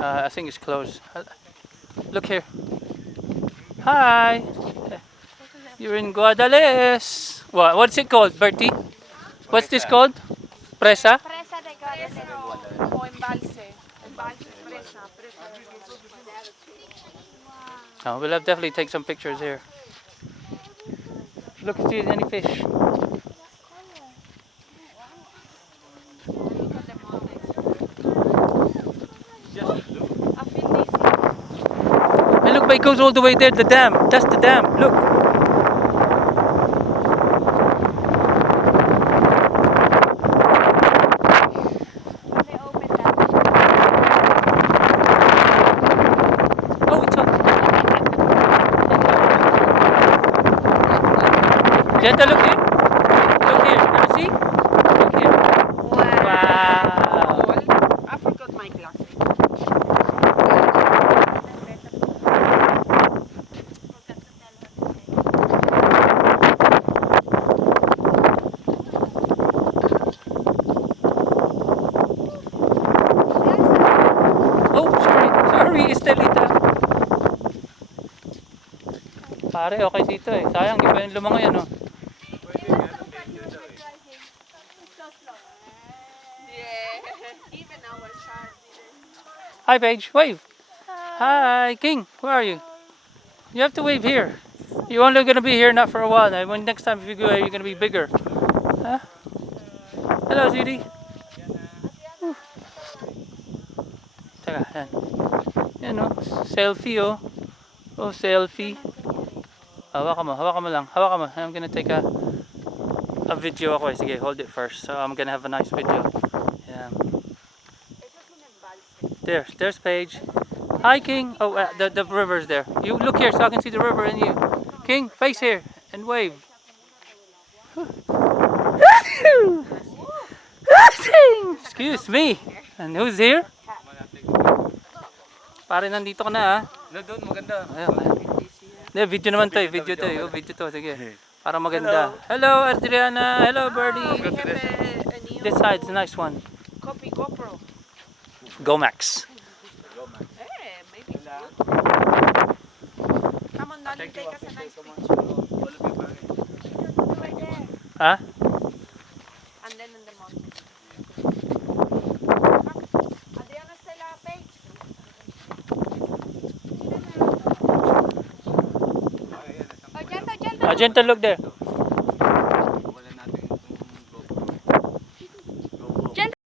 I think it's closed. Look here. Hi. You're in Guadales. What's it called, Bertie? What's this called? Presa? Presa de Guadalete. O embalse. Embalse, presa, presa. Oh, we'll have definitely take some pictures here. Look, see any fish. And look, but it goes all the way there, the dam. That's the dam. Look. They open that. Oh, it's up. Jetta, look here. Look here. Now see? Look here. Wow. I forgot my glasses. Oh, sorry. Sorry, Estelita. Pare, okay dito eh. Sayang, iba yung lumangoy ano. Yeah. Even our child didn't. Hi, Paige. Wave. Hi, King. Where are you? You have to wave here. You're only gonna be here not for a while. Now, when next time if you go, you're gonna be bigger. Huh? Hello, sweetie. Whew. Teka, yan. Yan oh. Selfie oh. Oh, selfie. Hawakan mo lang. Hawakan mo. I'm gonna take a video ako eh. Sige, hold it first. So I'm gonna have a nice video. Yeah. There's Paige. Hi, King. Oh, the river's there. You look here so I can see the river and you. King, face here and wave. Excuse me. And who's here? Pare, nandito ka na ha. No, doon maganda. Ayun. Hindi, video naman to eh. Video to eh. Oh, video to. Sige. Para maganda. Hello, Adriana. Hello, Birdie. We have a new This side's a nice one. copy GoPro. Gomax. Maybe it's good. Come on, darling, take us a nice picture. Right there. Ha? And then in the mountain. Adriana Stella page. Oh, gentle, gentle. Gentle, look there.